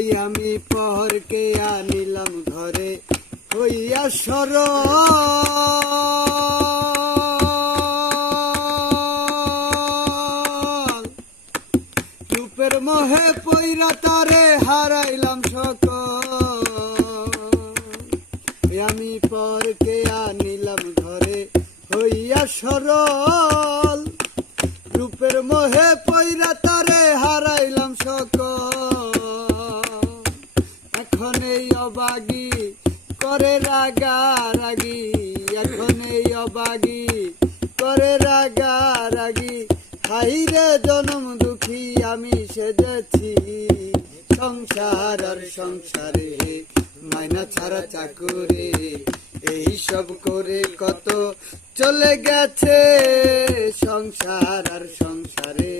ওই আমি পরকে আনিলাম ঘরে হইয়া সর রূপের মোহে পইরা তারে হারাইলাম সকল আমি পরকে আনিলাম ঘরে হইয়া সরল রূপের মোহে পইরা তারে হারাইলাম সকল এখন এই অবাগি করে রাগারাগি এখন এই অবাগি করে রাগারাগি হাইরে জনম দুঃখী আমি সেজেছি সংসার আর সংসারে মাইনা ছাড়া চাকুরে এই সব করে কত চলে গেছে সংসার আর সংসারে।